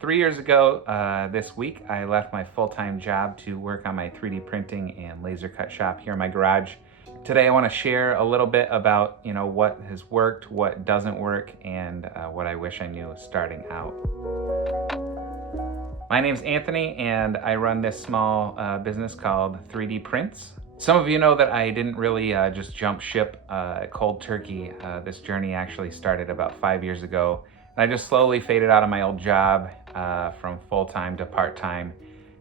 3 years ago this week, I left my full-time job to work on my 3D printing and laser cut shop here in my garage. Today, I want to share a little bit about, what has worked, what doesn't work, and what I wish I knew starting out. My name's Anthony, and I run this small business called 3D Prints. Some of you know that I didn't really just jump ship cold turkey. This journey actually started about 5 years ago. And I just slowly faded out of my old job from full-time to part-time,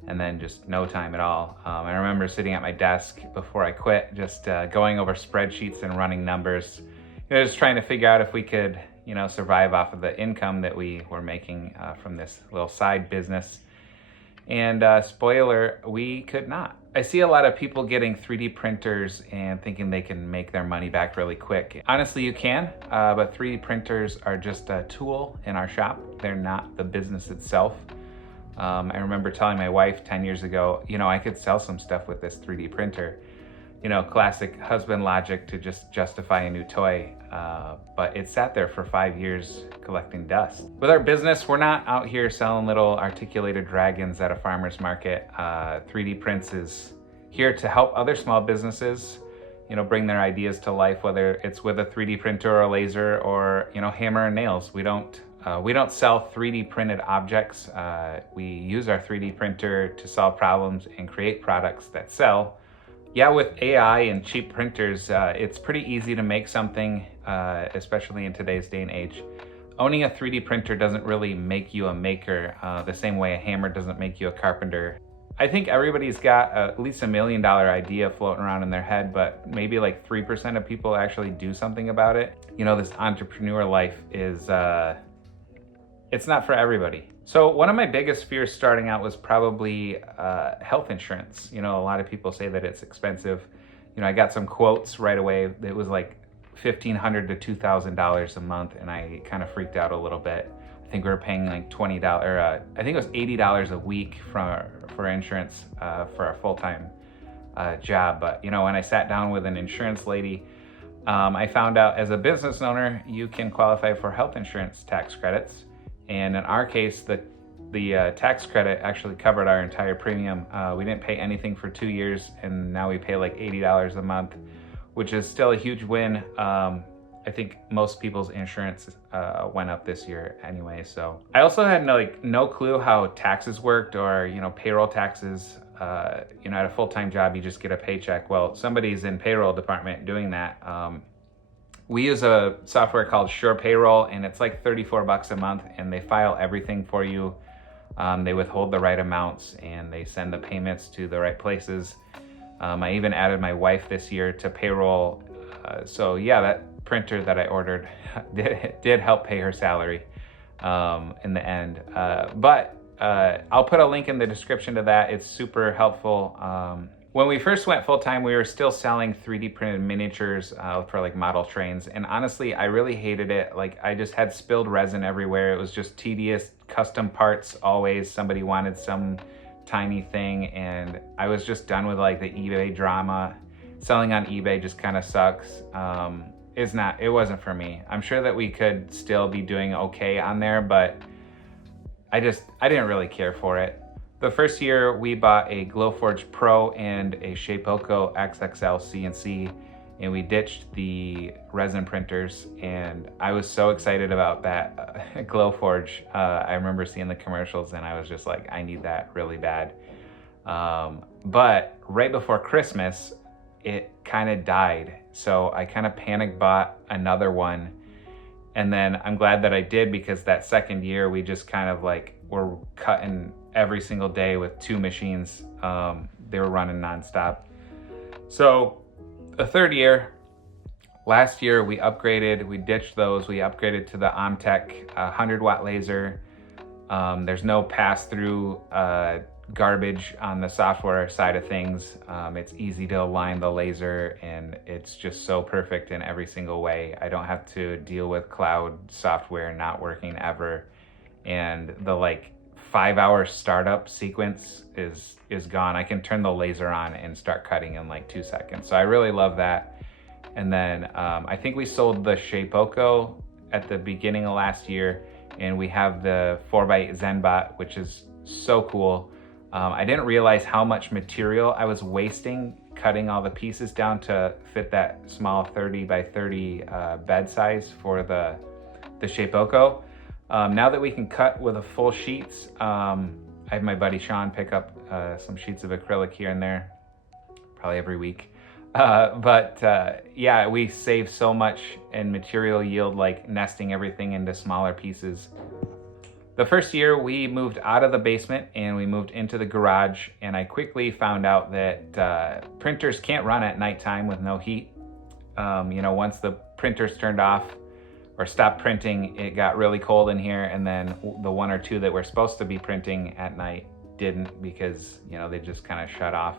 and then just no time at all. I remember sitting at my desk before I quit, just going over spreadsheets and running numbers, just trying to figure out if we could, survive off of the income that we were making from this little side business. And spoiler, we could not. I see a lot of people getting 3D printers and thinking they can make their money back really quick. Honestly, you can, but 3D printers are just a tool in our shop. They're not the business itself. I remember telling my wife 10 years ago, I could sell some stuff with this 3D printer. Classic husband logic to just justify a new toy, but it sat there for 5 years collecting dust. With our business, we're not out here selling little articulated dragons at a farmer's market. 3D Prints is here to help other small businesses, bring their ideas to life, whether it's with a 3D printer or a laser or, hammer and nails. We don't sell 3D printed objects. We use our 3D printer to solve problems and create products that sell. Yeah, with AI and cheap printers, it's pretty easy to make something, especially in today's day and age. Owning a 3D printer doesn't really make you a maker, the same way a hammer doesn't make you a carpenter. I think everybody's got at least $1 million idea floating around in their head, but maybe like 3% of people actually do something about it. This entrepreneur life is, it's not for everybody. So one of my biggest fears starting out was probably health insurance. A lot of people say that it's expensive. I got some quotes right away. It was like $1,500 to $2,000 a month, and I kind of freaked out a little bit. I think we were paying like $20, I think it was $80 a week for insurance for our full-time job. But when I sat down with an insurance lady, I found out as a business owner, you can qualify for health insurance tax credits. And in our case, the tax credit actually covered our entire premium. We didn't pay anything for 2 years, and now we pay like $80 a month, which is still a huge win. I think most people's insurance went up this year anyway. So I also had no clue how taxes worked or payroll taxes. At a full-time job, you just get a paycheck. Well, somebody's in payroll department doing that. We use a software called Sure Payroll, and it's like $34 a month, and they file everything for you. They withhold the right amounts, and they send the payments to the right places. I even added my wife this year to payroll. So yeah, that printer that I ordered did help pay her salary in the end. But I'll put a link in the description to that. It's super helpful. When we first went full-time, we were still selling 3D printed miniatures for like model trains. And honestly, I really hated it. Like, I just had spilled resin everywhere. It was just tedious, custom parts always. Somebody wanted some tiny thing, and I was just done with like the eBay drama. Selling on eBay just kind of sucks. It wasn't for me. I'm sure that we could still be doing okay on there, but I didn't really care for it. The first year, we bought a Glowforge Pro and a Shapeoko XXL CNC, and we ditched the resin printers, and I was so excited about that Glowforge. I remember seeing the commercials, and I was just like, I need that really bad. But right before Christmas, it kind of died, so I kind of panic bought another one, and then I'm glad that I did, because that second year, we just kind of like were cutting every single day with 2 machines. They were running nonstop. So the third year, last year, we ditched those. We upgraded to the Omtech 100-watt laser. There's no pass-through garbage on the software side of things. It's easy to align the laser, and it's just so perfect in every single way. I don't have to deal with cloud software not working ever. And the 5-hour startup sequence is gone. I can turn the laser on and start cutting in like 2 seconds. So I really love that. And then I think we sold the Shapeoko at the beginning of last year, and we have the 4x8 ZenBot, which is so cool. I didn't realize how much material I was wasting cutting all the pieces down to fit that small 30 by 30 bed size for the Shapeoko. Now that we can cut with a full sheets, I have my buddy Sean pick up some sheets of acrylic here and there, probably every week. Yeah, we save so much in material yield, like nesting everything into smaller pieces. The first year we moved out of the basement and we moved into the garage, and I quickly found out that printers can't run at nighttime with no heat. Once the printers turned off or stopped printing, it got really cold in here, and then the one or two that were supposed to be printing at night didn't, because they just kind of shut off.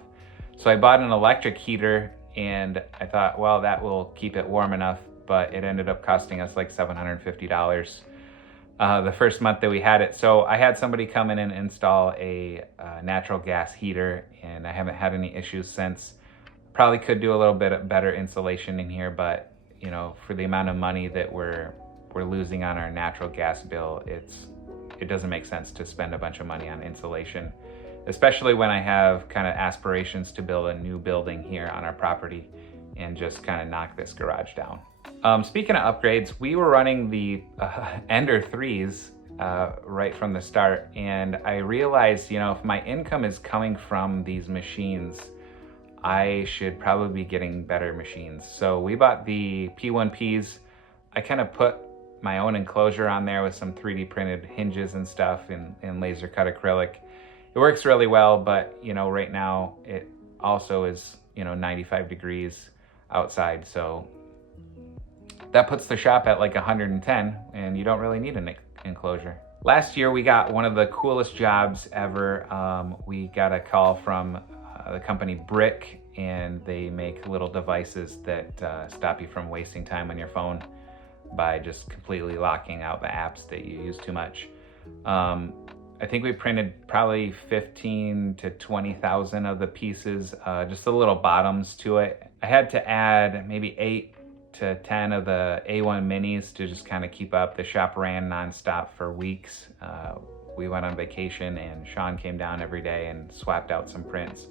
So I bought an electric heater, and I thought, well, that will keep it warm enough, but it ended up costing us like $750 the first month that we had it. So I had somebody come in and install a natural gas heater, and I haven't had any issues since. Probably could do a little bit better insulation in here, but for the amount of money that we're losing on our natural gas bill, it doesn't make sense to spend a bunch of money on insulation, especially when I have kind of aspirations to build a new building here on our property and just kind of knock this garage down. Speaking of upgrades, we were running the Ender 3s right from the start, and I realized, if my income is coming from these machines, I should probably be getting better machines. So we bought the P1Ps. I kind of put my own enclosure on there with some 3D printed hinges and stuff and laser cut acrylic. It works really well, but right now it also is 95 degrees outside, so that puts the shop at like 110, and you don't really need an enclosure. Last year we got one of the coolest jobs ever. We got a call from the company Brick, and they make little devices that stop you from wasting time on your phone by just completely locking out the apps that you use too much. I think we printed probably 15 to 20,000 of the pieces, just the little bottoms to it. I had to add maybe 8 to 10 of the A1 minis to just kind of keep up. The shop ran nonstop for weeks. We went on vacation, and Sean came down every day and swapped out some prints.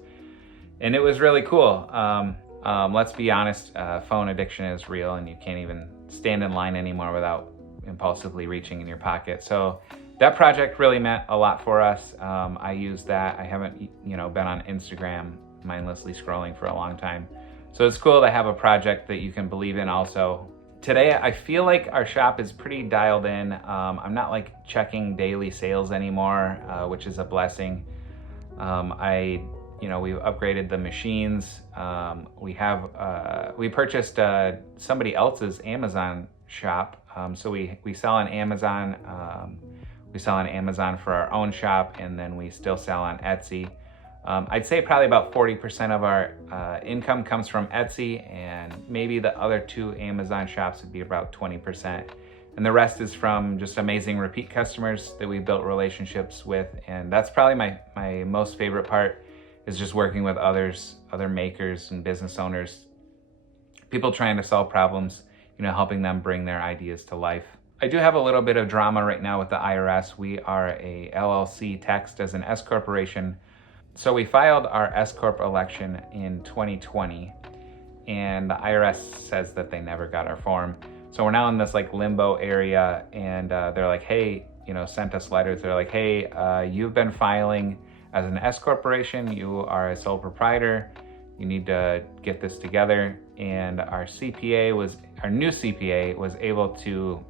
And it was really cool. Let's be honest, phone addiction is real, and you can't even stand in line anymore without impulsively reaching in your pocket. So that project really meant a lot for us. I used that. I haven't been on Instagram mindlessly scrolling for a long time. So it's cool to have a project that you can believe in also. Today, I feel like our shop is pretty dialed in. I'm not like checking daily sales anymore, which is a blessing. We've upgraded the machines. We purchased somebody else's Amazon shop. So we sell on Amazon. We sell on Amazon for our own shop, and then we still sell on Etsy. I'd say probably about 40% of our income comes from Etsy, and maybe the other 2 Amazon shops would be about 20%. And the rest is from just amazing repeat customers that we built relationships with. And that's probably my most favorite part, is just working with other makers and business owners, people trying to solve problems, helping them bring their ideas to life. I do have a little bit of drama right now with the IRS. We are a LLC taxed as an S corporation. So we filed our S Corp election in 2020, and the IRS says that they never got our form. So we're now in this like limbo area, and they're like, hey, sent us letters. They're like, hey, you've been filing as an S corporation. You are a sole proprietor. You need to get this together. And our new CPA was able to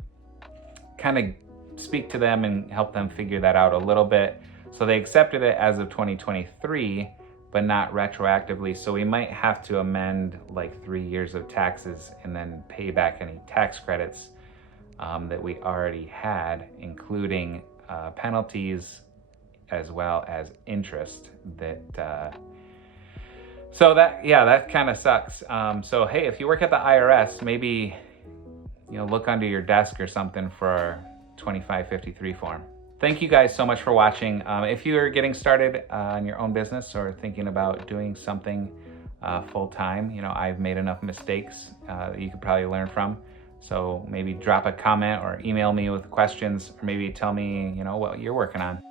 kind of speak to them and help them figure that out a little bit. So they accepted it as of 2023, but not retroactively. So we might have to amend like 3 years of taxes and then pay back any tax credits that we already had, including penalties as well as interest. So that kind of sucks. So hey, if you work at the IRS, maybe look under your desk or something for our 2553 form. Thank you guys so much for watching. If you are getting started on your own business or thinking about doing something full-time, I've made enough mistakes that you could probably learn from. So maybe drop a comment or email me with questions, or maybe tell me, what you're working on.